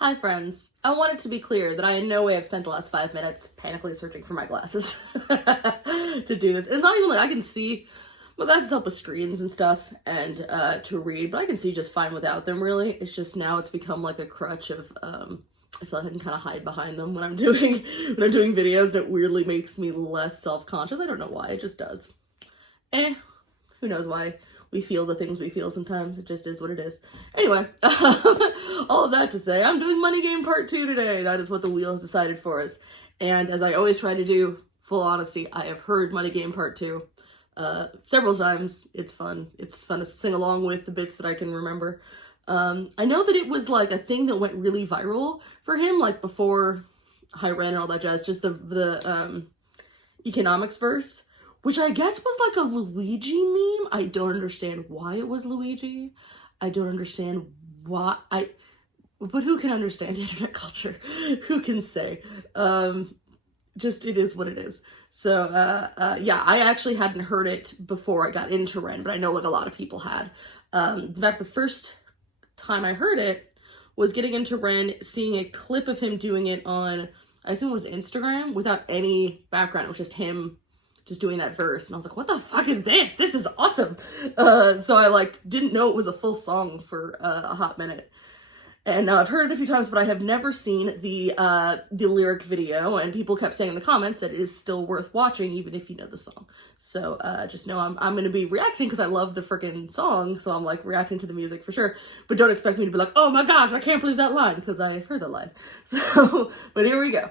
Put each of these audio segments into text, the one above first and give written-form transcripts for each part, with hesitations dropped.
Hi friends, I want it to be clear that I in no way have spent the last 5 minutes panically searching for my glasses to do this. It's not even like I can see, my glasses help with screens and stuff and to read, but I can see just fine without them really. It's just now it's become like a crutch of, I feel like I can kind of hide behind them when I'm doing videos that weirdly makes me less self-conscious. I don't know why, it just does. Who knows why we feel the things we feel sometimes. It just is what it is. Anyway, all of that to say, I'm doing Money Game Part 2 today. That is what the wheel has decided for us. And as I always try to do, full honesty, I have heard Money Game Part 2 several times. It's fun. It's fun to sing along with the bits that I can remember. I know that it was like a thing that went really viral for him, like before High Ren and all that jazz, just the economics verse, which I guess was like a Luigi meme. I don't understand why it was Luigi. I don't understand why but who can understand internet culture? Who can say? Just it is what it is. So yeah, I actually hadn't heard it before I got into Ren, but I know like a lot of people had. In fact, the first time I heard it was getting into Ren, seeing a clip of him doing it on, I assume it was Instagram, without any background. It was just him just doing that verse, and I was like, what the fuck is this? This is awesome. So I like didn't know it was a full song for a hot minute. And now I've heard it a few times, but I have never seen the lyric video, and people kept saying in the comments that it is still worth watching even if you know the song. So just know I'm going to be reacting because I love the freaking song, so I'm like reacting to the music for sure. But don't expect me to be like, oh my gosh, I can't believe that line, because I've heard that line. So, but here we go.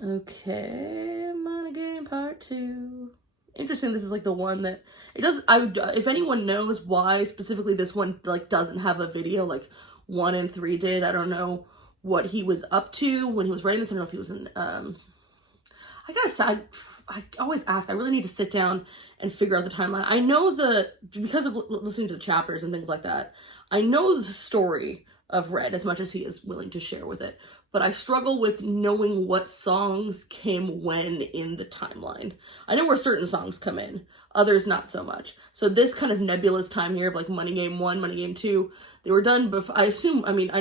Okay, Money Game Part 2. Interesting, this is like the one that it doesn't, if anyone knows why specifically this one like doesn't have a video like 1 and 3 did, I don't know what he was up to when he was writing this. I don't know if he was in, I gotta say, I always ask, I really need to sit down and figure out the timeline. I know because of listening to the chapters and things like that, I know the story of Red as much as he is willing to share with it. But I struggle with knowing what songs came when in the timeline. I know where certain songs come in, others not so much. So this kind of nebulous time here of like Money Game 1, Money Game 2, they were done before, I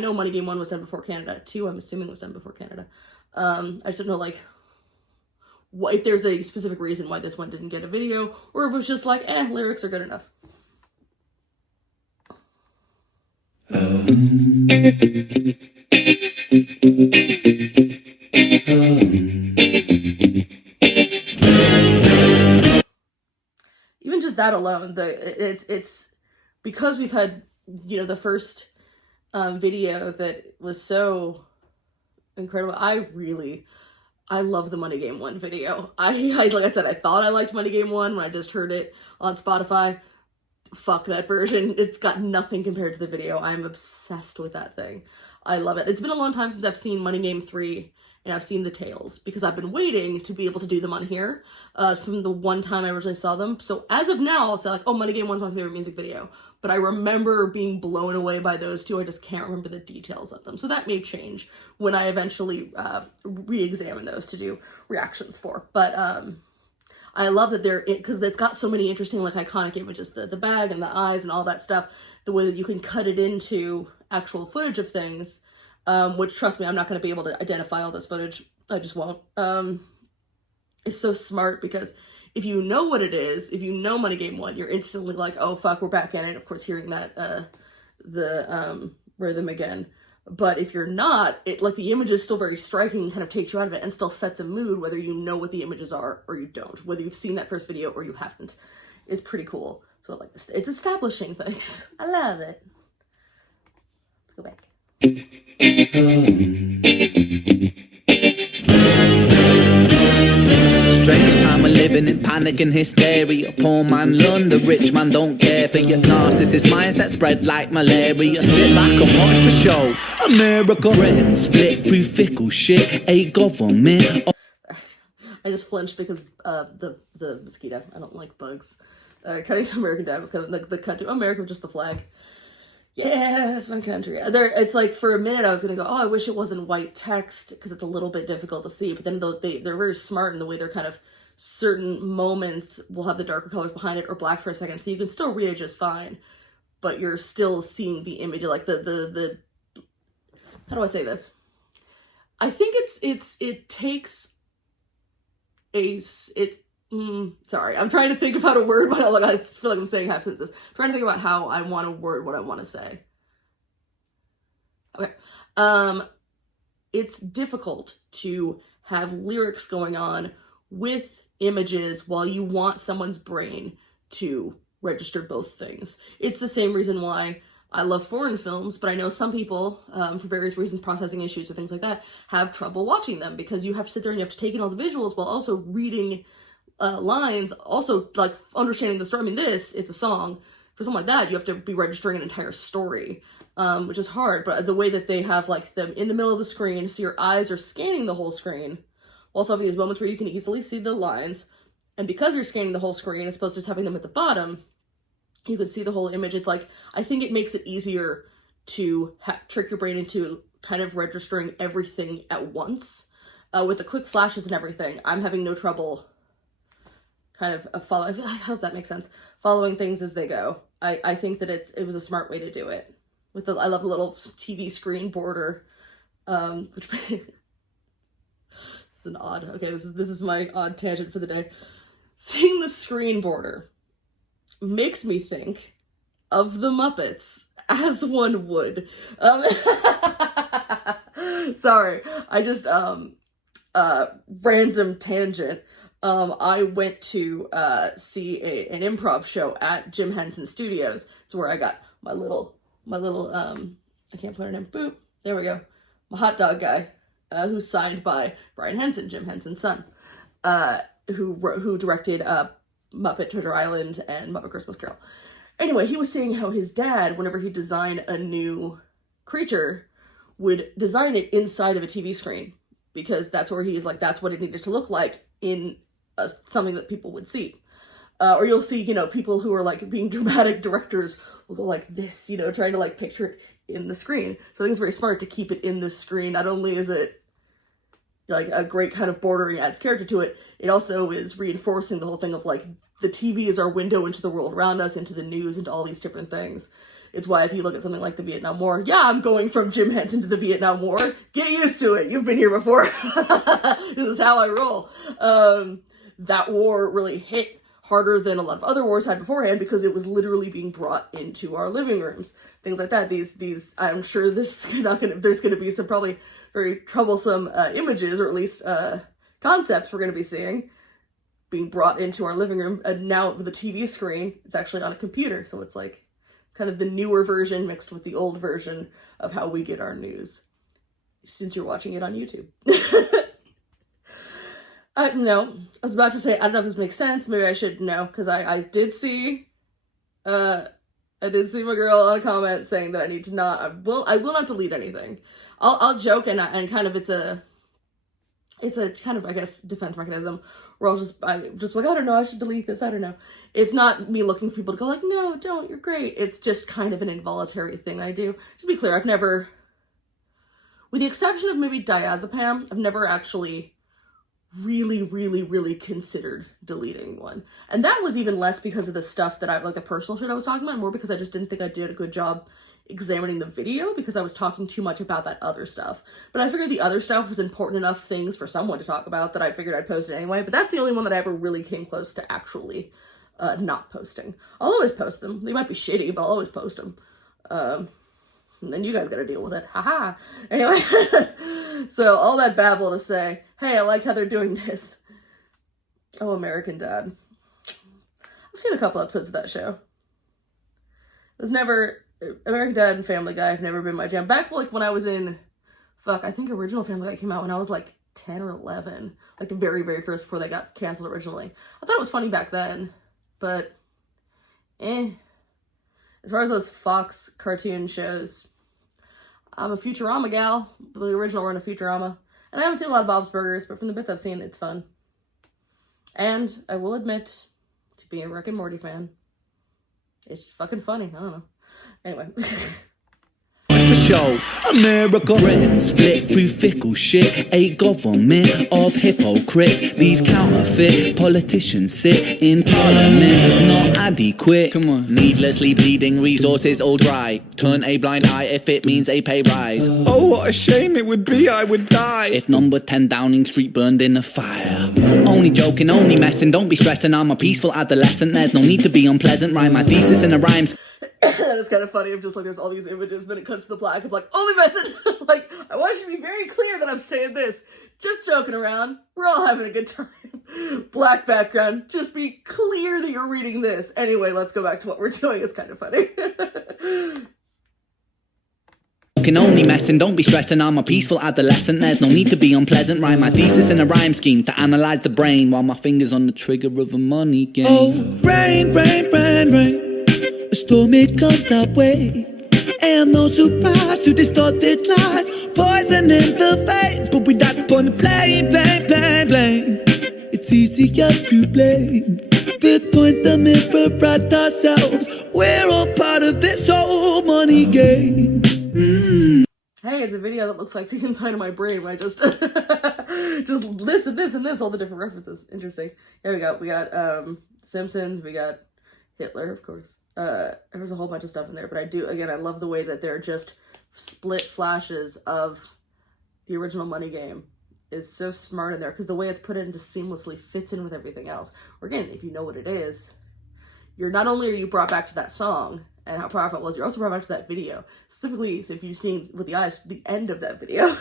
know Money Game 1 was done before Canada, 2 I'm assuming was done before Canada. I just don't know like if there's a specific reason why this one didn't get a video, or if it was just like, lyrics are good enough. Even just that alone, it's because we've had, the first video that was so incredible. I love the Money Game 1 video. I like I said, I thought I liked Money Game 1 when I just heard it on Spotify. Fuck that version. It's got nothing compared to the video. I'm obsessed with that thing. I love it. It's been a long time since I've seen Money Game 3 and I've seen the Tales because I've been waiting to be able to do them on here from the one time I originally saw them. So as of now, I'll say like, oh, Money Game 1's my favorite music video. But I remember being blown away by those two. I just can't remember the details of them. So that may change when I eventually re-examine those to do reactions for. But I love that because it's got so many interesting, like, iconic images, the bag and the eyes and all that stuff, the way that you can cut it into actual footage of things, which, trust me, I'm not going to be able to identify all this footage. I just won't. It's so smart because if you know what it is, if you know Money Game 1, you're instantly like, oh, fuck, we're back in it. Of course, hearing that, the rhythm again. But if you're not, like the image is still very striking and kind of takes you out of it and still sets a mood whether you know what the images are or you don't. Whether you've seen that first video or you haven't. It's pretty cool. So I like this. It's establishing things. I love it. Let's go back. Strange time of living in panic and hysteria. Poor man learn, the rich man don't care for your narcissist mindset spread like malaria. Sit back and watch the show. America, Britain split through fickle shit. A government. I just flinched because the mosquito. I don't like bugs. Cutting to American Dad was kind of the cut to America with just the flag. Yeah, that's my country. It's like for a minute I was gonna go, oh, I wish it wasn't white text because it's a little bit difficult to see. But then they're very smart in the way they're kind of certain moments will have the darker colors behind it or black for a second, so you can still read it just fine, but you're still seeing the image, like the how do I say this? I think it takes sorry, I'm trying to think about a word, but I feel like I'm saying half sentences. I'm trying to think about how I want to word what I want to say. Okay. It's difficult to have lyrics going on with images while you want someone's brain to register both things. It's the same reason why I love foreign films, but I know some people, for various reasons, processing issues or things like that, have trouble watching them because you have to sit there and you have to take in all the visuals while also reading lines, also like understanding the story. I mean, it's a song. For something like that, you have to be registering an entire story, which is hard. But the way that they have like them in the middle of the screen, so your eyes are scanning the whole screen, also having these moments where you can easily see the lines, and because you're scanning the whole screen as opposed to just having them at the bottom, you can see the whole image. It's like, I think it makes it easier to trick your brain into kind of registering everything at once. With the quick flashes and everything, I'm having no trouble kind of I hope that makes sense, following things as they go. I think that it was a smart way to do it. I love the little TV screen border, which this is my odd tangent for the day. Seeing the screen border makes me think of the Muppets, as one would. Sorry, I just, random tangent. I went to see an improv show at Jim Henson Studios. It's where I got my little, I can't put her name, boop, there we go, my hot dog guy, who's signed by Brian Henson, Jim Henson's son, who directed Muppet Treasure Island and Muppet Christmas Carol. Anyway, he was saying how his dad, whenever he'd design a new creature, would design it inside of a TV screen, because that's where he's like, that's what it needed to look like in something that people would see. Or you'll see, people who are like being dramatic directors will go like this, trying to like picture it in the screen. So I think it's very smart to keep it in the screen. Not only is it like a great kind of bordering, adds character to it, it also is reinforcing the whole thing of like, the TV is our window into the world around us, into the news, into all these different things. It's why if you look at something like the Vietnam War, yeah, I'm going from Jim Henson to the Vietnam War. Get used to it. You've been here before. This is how I roll. That war really hit harder than a lot of other wars had beforehand because it was literally being brought into our living rooms. Things like that. These I'm sure there's going to be some probably very troublesome images, or at least concepts we're going to be seeing being brought into our living room. And now the TV screen, it's actually on a computer. So it's like, it's kind of the newer version mixed with the old version of how we get our news, since you're watching it on YouTube. No, I was about to say, I don't know if this makes sense. Maybe I should know, because I did see my girl on a comment saying that I need to not, I will not delete anything. I'll joke and kind of, it's a kind of, I guess, defense mechanism where I'm just like, I don't know, I should delete this, I don't know. It's not me looking for people to go like, no, don't, you're great. It's just kind of an involuntary thing I do. To be clear, I've never, with the exception of maybe diazepam, I've never actually really considered deleting one. And that was even less because of the stuff that like the personal shit I was talking about, more because I just didn't think I did a good job examining the video, because I was talking too much about that other stuff. But I figured the other stuff was important enough things for someone to talk about that I figured I'd post it anyway. But that's the only one that I ever really came close to actually not posting. I'll always post them. They might be shitty, but I'll always post them. And then you guys gotta deal with it. Haha. Anyway, so all that babble to say, hey, I like how they're doing this. Oh, American Dad. I've seen a couple episodes of that show. It was never, American Dad and Family Guy have never been my jam. Back like when I was in, I think original Family Guy came out when I was like 10 or 11. Like the very first, before they got canceled originally. I thought it was funny back then, but as far as those Fox cartoon shows, I'm a Futurama gal. The original were in a Futurama. And I haven't seen a lot of Bob's Burgers, but from the bits I've seen, it's fun. And I will admit to being a Rick and Morty fan, it's fucking funny. I don't know. Anyway. Watch the show. America, Britain split through fickle shit. A government of hypocrites. These counterfeit politicians sit in parliament, not adequate. Come on. Needlessly bleeding, resources all dry. Turn a blind eye if it means a pay rise. Oh, what a shame it would be, I would die if number 10 Downing Street burned in a fire. Only joking, only messing, don't be stressing. I'm a peaceful adolescent, there's no need to be unpleasant. Write my thesis in a rhyme. That is kind of funny. Of just like there's all these images, then it cuts to the black of like only messing. Like, I want you to be very clear that I'm saying this. Just joking around. We're all having a good time. Black background. Just be clear that you're reading this. Anyway, let's go back to what we're doing. It's kind of funny. Only messing, don't be stressing. I'm a peaceful adolescent, there's no need to be unpleasant. Write my thesis in a rhyme scheme to analyze the brain while my fingers on the trigger of a money game. Oh, rain, rain, rain, rain. A storm, it comes our way, and no surprise to distorted lies. Poison in the veins, but we died upon the blame, blame, blame, blame. It's easier to blame, but point the mirror at ourselves. We're all part of this whole money game. Hey, it's a video that looks like the inside of my brain when I just just listed this and this, all the different references. Interesting. Here we go. We got Simpsons, we got Hitler, of course. There was a whole bunch of stuff in there, but I love the way that they're just split flashes of the original Money Game is so smart in there, because the way it's put in just seamlessly fits in with everything else. Or again, if you know what it is, you're not only are you brought back to that song and how powerful it was, you're also brought back to that video. Specifically, if you've seen with the eyes, the end of that video,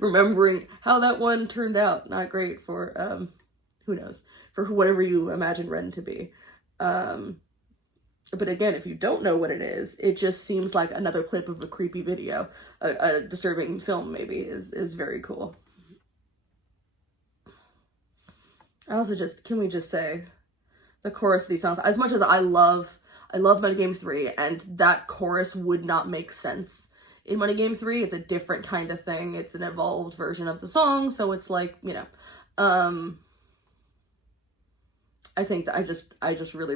remembering how that one turned out. Not great for, who knows, for whatever you imagine Ren to be. But again, if you don't know what it is, it just seems like another clip of a creepy video, a disturbing film maybe, is very cool. I also can we just say, the chorus of these songs, as much as I love Money Game 3, and that chorus would not make sense in Money Game 3. It's a different kind of thing. It's an evolved version of the song, so it's like, you know, I think that I just really,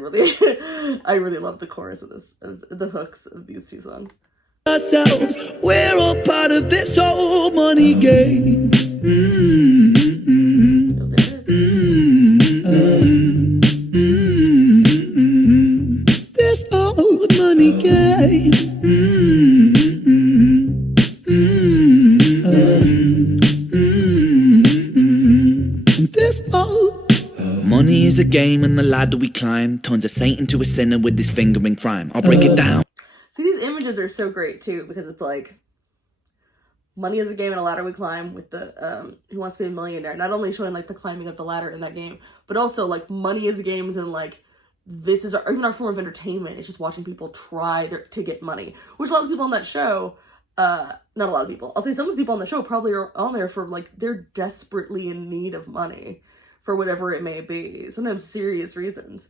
I really love the chorus of this, of the hooks of these two songs. Ourselves, we're all part of this whole money game. This old money game. This old money is a game, and the ladder we climb turns a saint into a sinner with his finger in crime. I'll break it down. See, these images are so great too, because it's like, money is a game and a ladder we climb, with the Who Wants to Be a Millionaire, not only showing like the climbing of the ladder in that game, but also like money is a game, and like this is even our form of entertainment. It's just watching people try to get money, which a lot of people on that show, not a lot of people, I'll say some of the people on the show probably are on there for like, they're desperately in need of money for whatever it may be, sometimes serious reasons.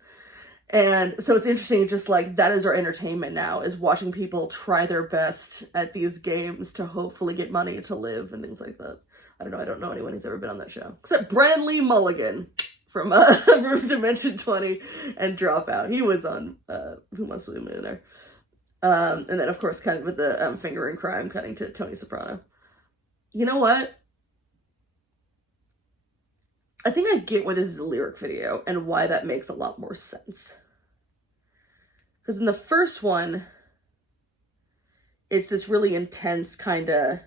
And so it's interesting, just like that is our entertainment now, is watching people try their best at these games to hopefully get money to live and things like that. I don't know anyone who's ever been on that show, except Brandley Mulligan from Dimension 20 and Dropout. He was on Who Wants to Be a Millionaire. And then of course, kind of with the finger in crime, cutting to Tony Soprano. You know what? I think I get why this is a lyric video and why that makes a lot more sense. Because in the first one, it's this really intense kind of,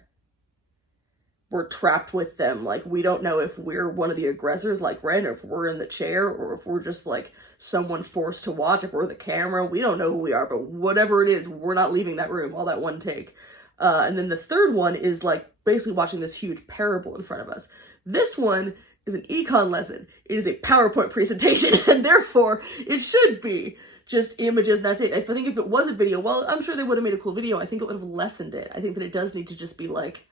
we're trapped with them. Like, we don't know if we're one of the aggressors, like Ren, or if we're in the chair, or if we're just like someone forced to watch, if we're the camera. We don't know who we are, but whatever it is, we're not leaving that room, all that one take. And then the third one is like basically watching this huge parable in front of us. This one is an econ lesson. It is a PowerPoint presentation, and therefore it should be just images and that's it. I think if it was a video, well, I'm sure they would have made a cool video. I think it would have lessened it. I think that it does need to just be like,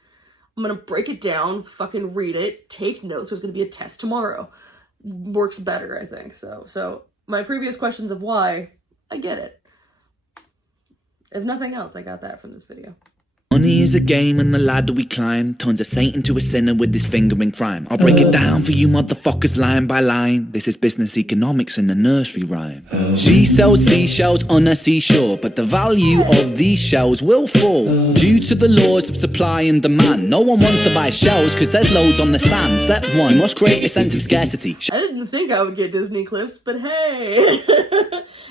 I'm gonna break it down, fucking read it, take notes. There's gonna be a test tomorrow. Works better, I think. So my previous questions of why, I get it. If nothing else, I got that from this video. Money is a game and the ladder we climb turns a saint into a sinner with his finger in crime. I'll break it down for you motherfuckers line by line. This is business economics in a nursery rhyme. She sells seashells on a seashore, but the value of these shells will fall due to the laws of supply and demand. No one wants to buy shells because there's loads on the sand. Step one, you must create a sense of scarcity. I didn't think I would get Disney clips, but hey.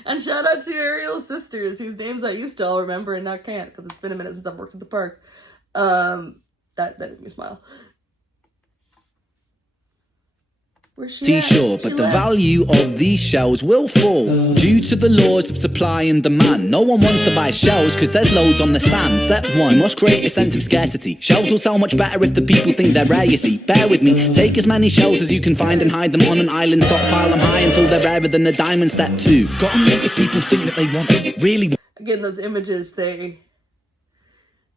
And shout out to Ariel's sisters, whose names I used to all remember and now can't because it's been a minute since I've worked at the park. That made me smile. Where's she Seashore, but the value of these shells will fall due to the laws of supply and demand. No one wants to buy shells because there's loads on the sand. Step one, you must create a sense of scarcity. Shells will sell much better if the people think they're rare, you see. Bear with me, take as many shells as you can find and hide them on an island. Stockpile them high until they're rarer than a diamond. Step two, gotta make the people think that they want it, really want. Again, those images, they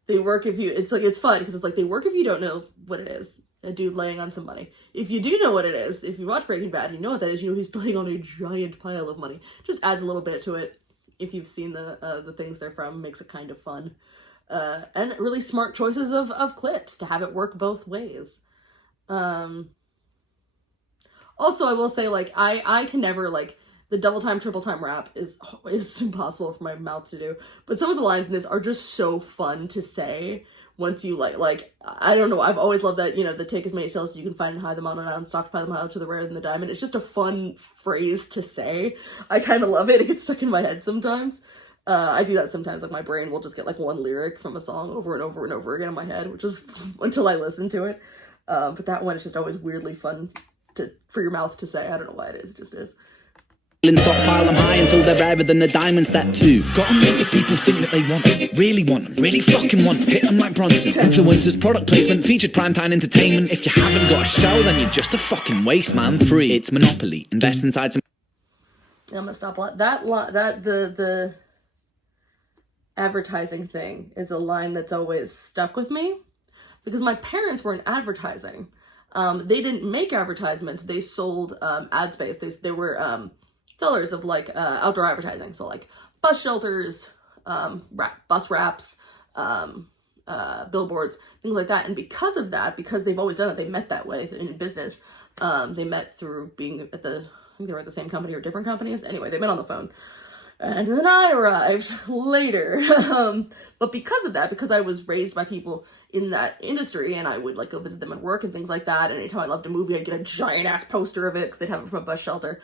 work if you, it's fun because it's like they work if you don't know what it is. A dude laying on some money. If you do know what it is, if you watch Breaking Bad, you know what that is. You know he's laying on a giant pile of money. Just adds a little bit to it. If you've seen the things they're from, makes it kind of fun. And really smart choices of clips to have it work both ways. Also, I will say, like, I can never, like, the double time, triple time rap is impossible for my mouth to do. But some of the lines in this are just so fun to say. Once you like, I don't know, I've always loved that, you know, the take as many shells as you can find and hide them on an island, stockpile them out to the rarer than the diamond. It's just a fun phrase to say. I kind of love it. It gets stuck in my head sometimes. I do that sometimes, like my brain will just get like one lyric from a song over and over and over again in my head, which is until I listen to it. But that one is just always weirdly fun for your mouth to say. I don't know why it is, it just is. Stockpile them high until they're rarer than a diamond. Step two, gotta make the people think that they want it, really want them, really fucking want them. Hit them like Bronson. Influencers, product placement, featured primetime entertainment. If you haven't got a show, then you're just a fucking waste, man. Free, it's Monopoly. Invest inside some. I'm gonna stop the advertising thing is a line that's always stuck with me because my parents were in advertising. They didn't make advertisements. They sold ad space. They were sellers of like outdoor advertising, so like bus shelters, bus wraps, billboards, things like that. And because of that, because they've always done it, they met that way in business. They met through being at I think they were at the same company or different companies. Anyway, they met on the phone. And then I arrived later. But because of that, because I was raised by people in that industry and I would like go visit them at work and things like that. And anytime I loved a movie, I'd get a giant ass poster of it because they'd have it from a bus shelter.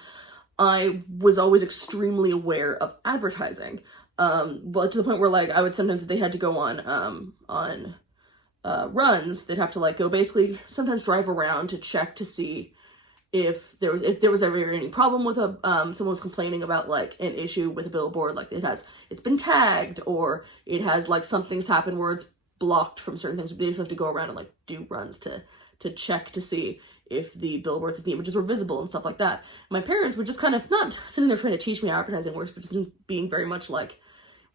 I was always extremely aware of advertising. But to the point where like I would sometimes, if they had to go on runs, they'd have to like go basically sometimes drive around to check to see if there was ever any problem with someone was complaining about like an issue with a billboard, like it's been tagged or it has like something's happened where it's blocked from certain things. They just have to go around and like do runs to check to see if the billboards, if the images were visible and stuff like that. My parents were just kind of not sitting there trying to teach me how advertising works, but just being very much like,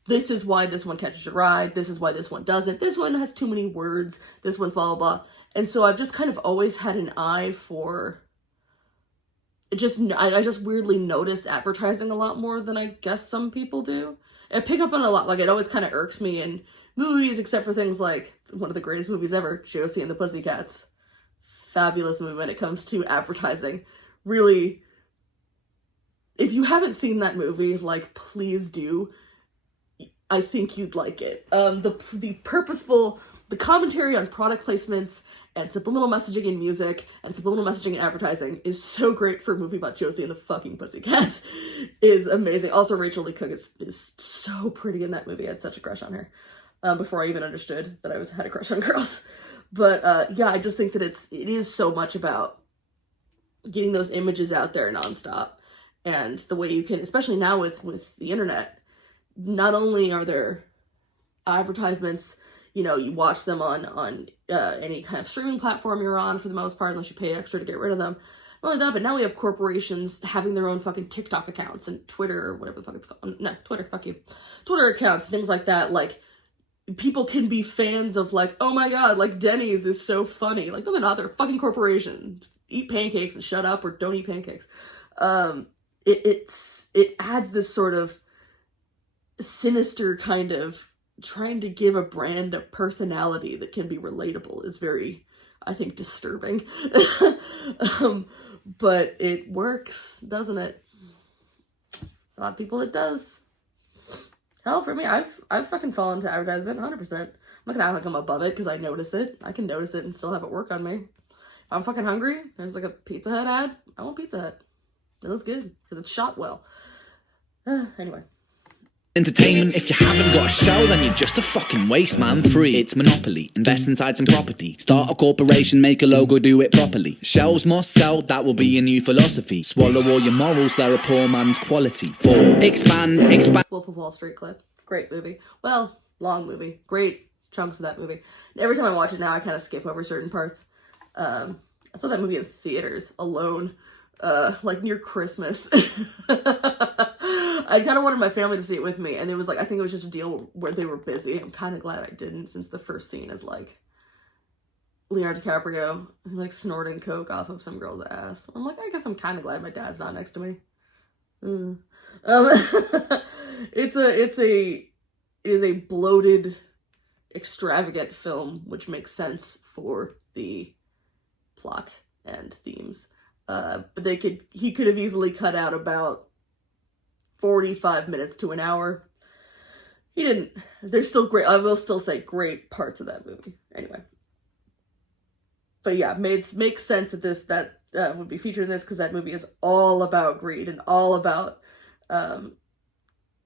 this is why this one catches your eye, this is why this one doesn't, this one has too many words, this one's blah, blah, blah. And so I've just kind of always had an eye for I just weirdly notice advertising a lot more than I guess some people do. I pick up on it a lot. Like, it always kind of irks me in movies, except for things like one of the greatest movies ever, Josie and the Pussycats. Fabulous movie when it comes to advertising. Really, if you haven't seen that movie, like, please do. I think you'd like it. The purposeful, the commentary on product placements and subliminal messaging in music and subliminal messaging in advertising is so great for a movie about Josie and the fucking Pussycats. Is amazing. Also, Rachel Lee Cook is so pretty in that movie. I had such a crush on her before I even understood that I had a crush on girls. But yeah, I just think that it is so much about getting those images out there nonstop. And the way you can, especially now with the internet, not only are there advertisements, you know, you watch them on any kind of streaming platform you're on for the most part, unless you pay extra to get rid of them. Not only that, but now we have corporations having their own fucking TikTok accounts and Twitter, or whatever the fuck it's called. No, Twitter, fuck you. Twitter accounts, things like that. Like, people can be fans of like, oh my god, like Denny's is so funny. Like, no, they're not. They're a fucking corporation. Just eat pancakes and shut up, or don't eat pancakes. It adds this sort of sinister kind of trying to give a brand a personality that can be relatable is very, I think, disturbing. But it works, doesn't it? A lot of people it does. Hell, for me, I've fucking fallen into advertisement 100%. I'm not gonna act like I'm above it because I notice it. I can notice it and still have it work on me. If I'm fucking hungry, there's like a Pizza Hut ad, I want Pizza Hut. It looks good because it's shot well. Anyway. Entertainment, if you haven't got a show, then you're just a fucking waste, man. Free, it's monopoly. Invest inside some property. Start a corporation, make a logo, do it properly. Shows must sell, that will be your new philosophy. Swallow all your morals, they're a poor man's quality. 4. Expand. Wolf of Wall Street clip. Great movie. Well, long movie. Great chunks of that movie. Every time I watch it now, I kind of skip over certain parts. I saw that movie in theaters, alone, like near Christmas. I kind of wanted my family to see it with me, and it was like, I think it was just a deal where they were busy. I'm kind of glad I didn't, since the first scene is like Leonardo DiCaprio like snorting coke off of some girl's ass. I'm like, I guess I'm kind of glad my dad's not next to me. It is a bloated, extravagant film, which makes sense for the plot and themes. But he could have easily cut out about 45 minutes to an hour. He didn't. There's still great, I will still say great parts of that movie. Anyway. But yeah, makes sense that would be featured in this, because that movie is all about greed and all about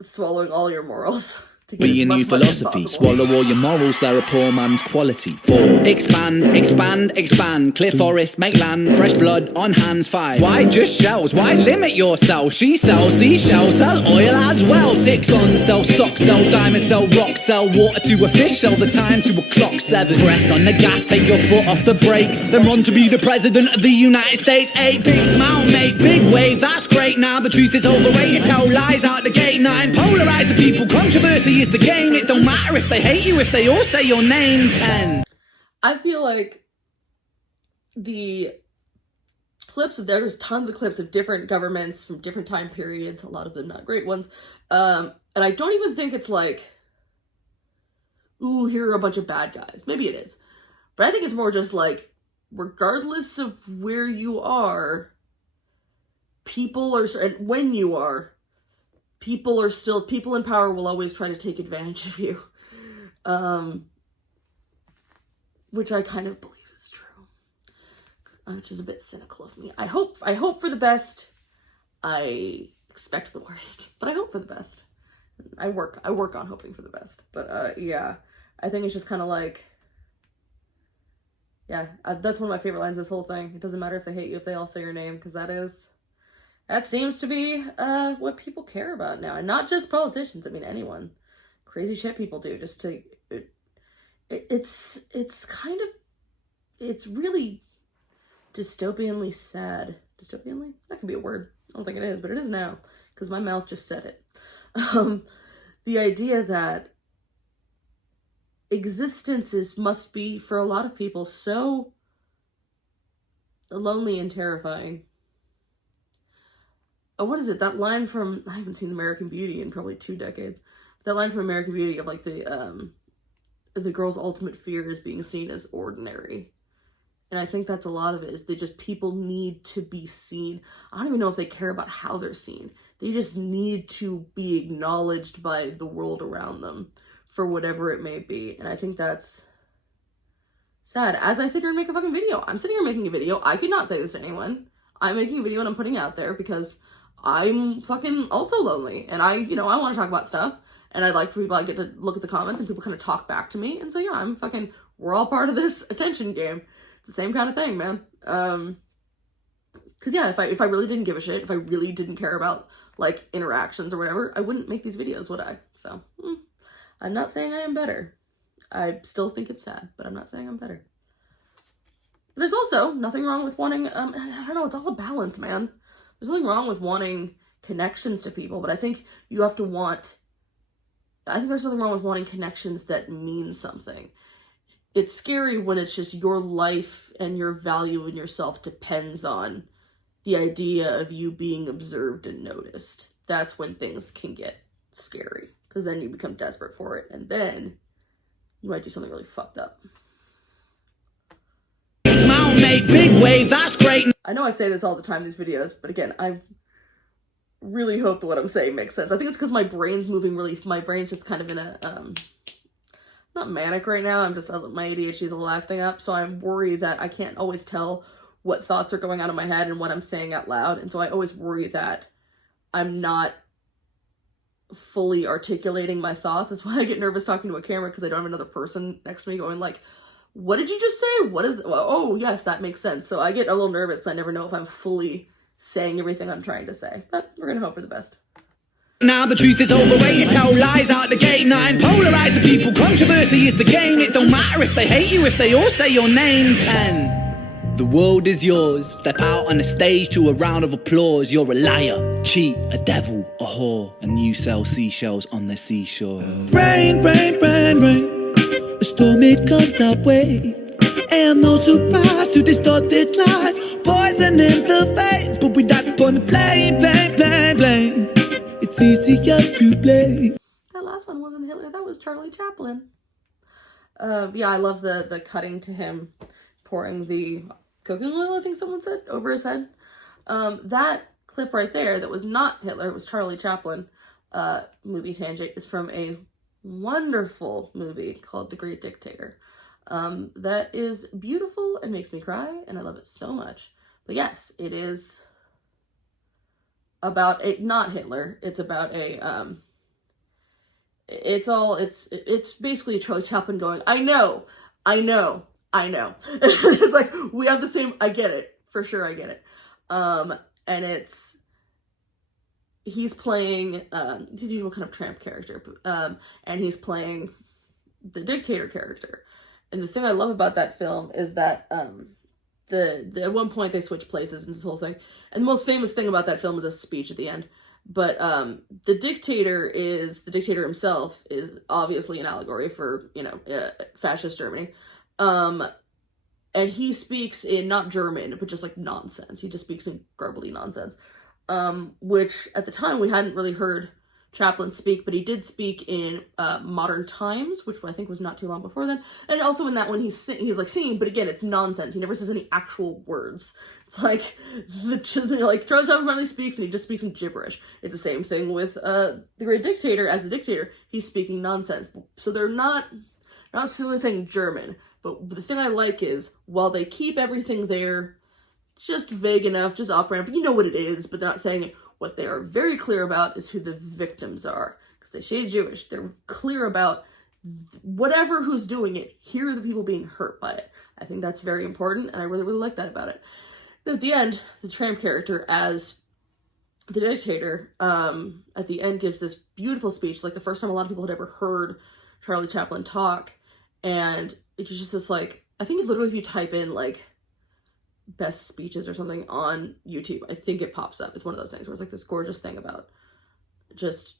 swallowing all your morals. Be your new philosophy. Swallow all your morals, they're a poor man's quality. 4. Expand. Clear forest, make land, fresh blood on hands. 5. Why just shells? Why limit yourself? She sells seashells, sell oil as well. 6. Guns, sell stock, sell diamonds, sell rock, sell water to a fish, sell the time to a clock. 7. Press on the gas, take your foot off the brakes, then run to be the president of the United States. 8. Big smile, make big wave, that's great. Now the truth is overrated, tell lies out the gate. 9. Polarize the people, controversy is the game. It don't matter if they hate you, if they all say your name. 10. I feel like the clips, there's tons of clips of different governments from different time periods, a lot of them not great ones, and I don't even think it's like, ooh, here are a bunch of bad guys. Maybe it is, but I think it's more just like, regardless of where you are, people are, and when you are, people in power will always try to take advantage of you. Which I kind of believe is true. Which is a bit cynical of me. I hope for the best. I expect the worst, but I hope for the best. I work on hoping for the best. But yeah, I think it's just kind of like, yeah, that's one of my favorite lines of this whole thing. It doesn't matter if they hate you, if they all say your name, because that seems to be what people care about now. And not just politicians, I mean anyone. Crazy shit people do just to... It's kind of... It's really dystopianly sad. Dystopianly? That could be a word. I don't think it is, but it is now. Because my mouth just said it. The idea that existences must be, for a lot of people, so lonely and terrifying. Oh, what is it? That line from, I haven't seen American Beauty in probably 2 decades. That line from American Beauty of like the girl's ultimate fear is being seen as ordinary. And I think that's a lot of it, is people need to be seen. I don't even know if they care about how they're seen. They just need to be acknowledged by the world around them for whatever it may be. And I think that's sad. As I sit here and make a fucking video, I'm sitting here making a video. I could not say this to anyone. I'm making a video and I'm putting it out there because I'm fucking also lonely, and I want to talk about stuff, and I'd like for people, I get to look at the comments and people kind of talk back to me, and so yeah, we're all part of this attention game. It's the same kind of thing, man. Cause yeah, if I really didn't give a shit, if I really didn't care about like interactions or whatever, I wouldn't make these videos, would I? So, I'm not saying I am better. I still think it's sad, but I'm not saying I'm better. There's also nothing wrong with wanting, I don't know, it's all a balance, man. There's nothing wrong with wanting connections to people, but I think there's something wrong with wanting connections that mean something. It's scary when it's just your life and your value in yourself depends on the idea of you being observed and noticed. That's when things can get scary. because then you become desperate for it, and then you might do something really fucked up. Smile, make big wave, that's great. I know I say this all the time in these videos, but again, I really hope that what I'm saying makes sense. I think it's because my brain's moving really, my brain's just kind of in a, not manic right now, I'm just, my ADHD is a little acting up, so I'm worried that I can't always tell what thoughts are going on in my head and what I'm saying out loud, and so I always worry that I'm not fully articulating my thoughts. That's why I get nervous talking to a camera, because I don't have another person next to me going like, what did you just say? What is, well, oh yes, that makes sense. So I get a little nervous because I never know if I'm fully saying everything I'm trying to say, but we're gonna hope for the best. Now the truth is overrated, tell lies out the gate. Nine, polarize the people, controversy is the game. It don't matter if they hate you, if they all say your name. 10, the world is yours. Step out on the stage to a round of applause. You're a liar, cheat, a devil, a whore, and you sell seashells on the seashore. Rain, rain, rain, rain, a storm it comes our way. And no surprise to distorted lies, poison in the veins, but we died upon the blame, blame, blame, blame. It's easier to blame. That last one wasn't Hitler, that was Charlie Chaplin. Yeah, I love the cutting to him pouring the cooking oil, I think someone said, over his head. That clip right there that was not Hitler, it was Charlie Chaplin, movie tangent, is from a wonderful movie called The Great Dictator. That is beautiful and makes me cry, and I love it so much. But yes, it is about a, not Hitler, it's about a, it's basically Charlie Chaplin going, I know. It's like, we have the same, I get it, for sure I get it. And it's, he's playing, his usual kind of tramp character, and he's playing the dictator character. And the thing I love about that film is that, at one point they switch places and this whole thing. And the most famous thing about that film is a speech at the end. But the dictator himself is obviously an allegory for, fascist Germany. And he speaks in not German, but just like nonsense. He just speaks in garbly nonsense. Which at the time we hadn't really heard Chaplin speak, but he did speak in Modern Times, which I think was not too long before then. And also in that one he's like singing, but again, it's nonsense. He never says any actual words. It's like Charlie Chaplin finally speaks and he just speaks in gibberish. It's the same thing with The Great Dictator. As the dictator, he's speaking nonsense. So they're not specifically saying German, but the thing I like is while they keep everything there just vague enough, just off-brand, but you know what it is, but they're not saying it. What they are very clear about is who the victims are, because they shade Jewish. They're clear about whatever who's doing it. Here are the people being hurt by it. I think that's very important, and I really, really like that about it. At the end, the tramp character as the dictator, at the end gives this beautiful speech, like the first time a lot of people had ever heard Charlie Chaplin talk, and it's just this like, I think literally if you type in like best speeches or something on YouTube, I think it pops up. It's one of those things where it's like this gorgeous thing about just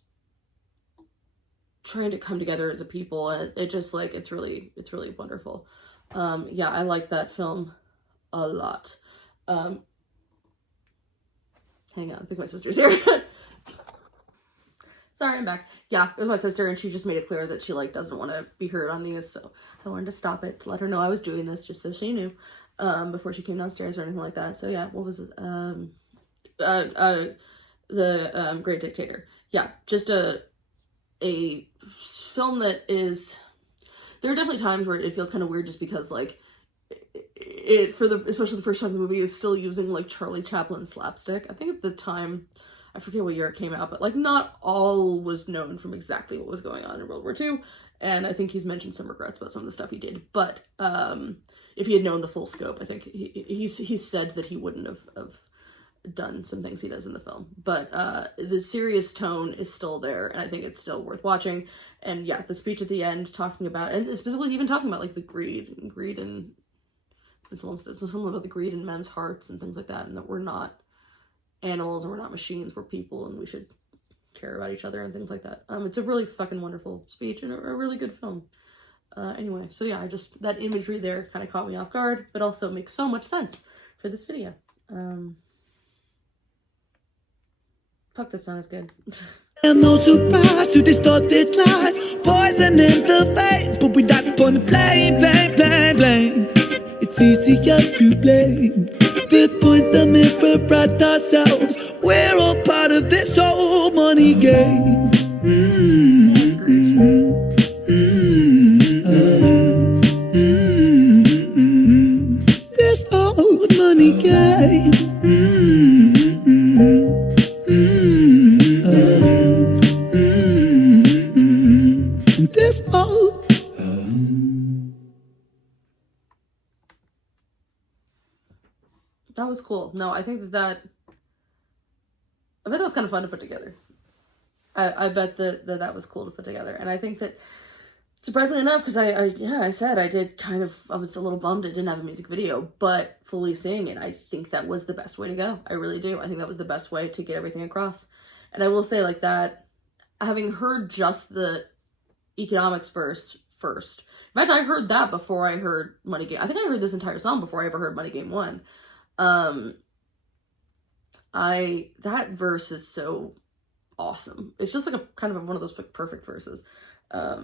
trying to come together as a people, and it just like, it's really wonderful. Yeah, I like that film a lot. Hang on, I think my sister's here. Sorry, I'm back. Yeah, it was my sister, and she just made it clear that she like doesn't want to be heard on these, so I wanted to stop it to let her know I was doing this, just so she knew. Before she came downstairs or anything like that. So yeah, what was it? The Great Dictator. Yeah, just a film that is, there are definitely times where it feels kind of weird just because like especially the first time the movie is still using like Charlie Chaplin slapstick. I think at the time, I forget what year it came out, but like not all was known from exactly what was going on in World War II. And I think he's mentioned some regrets about some of the stuff he did, but if he had known the full scope, I think he said that he wouldn't have done some things he does in the film. But the serious tone is still there, and I think it's still worth watching. And yeah, the speech at the end talking about, and specifically even talking about like the greed and something about the greed in men's hearts and things like that, and that we're not animals and we're not machines, we're people, and we should care about each other and things like that. It's a really fucking wonderful speech and a really good film. Anyway, so yeah, that imagery there kind of caught me off guard, but also makes so much sense for this video. Fuck, this song is good. And no surprise to distorted lies, poison in the veins, but we not upon the blame. It's easier to blame. We point the mirror at ourselves. We're all part of this whole money game. This old money game. This old. That was cool. No, I think that I bet that was kind of fun to put together. I bet that was cool to put together. And I think that, surprisingly enough, because I said I did I was a little bummed it didn't have a music video, but fully seeing it, I think that was the best way to go. I really do. I think that was the best way to get everything across. And I will say, like, that, having heard just the economics verse first. In fact, I heard that before I heard Money Game. I think I heard this entire song before I ever heard Money Game 1. That verse is so awesome. It's just like a kind of one of those perfect verses. I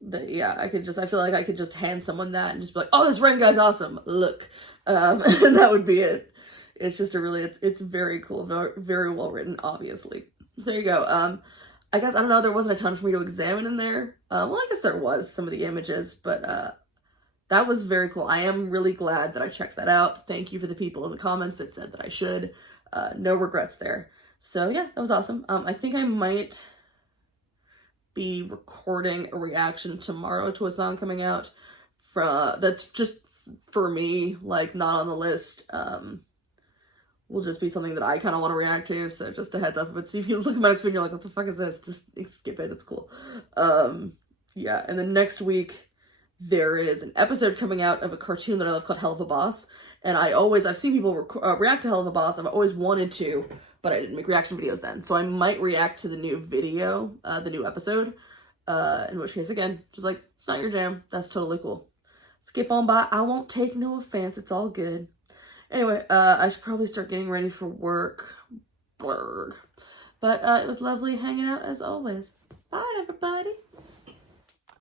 feel like I could just hand someone that and just be like, oh, this Ren guy's awesome, look. And that would be it. It's just it's very cool, very, very well written, obviously. So there you go. I guess, I don't know, there wasn't a ton for me to examine in there. Well, I guess there was some of the images, but that was very cool. I am really glad that I checked that out. Thank you for the people in the comments that said that I should. No regrets there. So yeah, that was awesome. I think I might be recording a reaction tomorrow to a song coming out that's just for me, like, not on the list. Will just be something that I kind of want to react to, so just a heads up. But see, if you look at my next video, you're like, what the fuck is this? Just skip it, it's cool. Yeah, and then next week, there is an episode coming out of a cartoon that I love called Hell of a Boss, and I've seen people react to Hell of a Boss. I've always wanted to, but I didn't make reaction videos then, so I might react to the new video, the new episode, in which case, again, just like, it's not your jam, that's totally cool. Skip on by, I won't take no offense, it's all good. Anyway, I should probably start getting ready for work. Blurg. But it was lovely hanging out as always. Bye, everybody.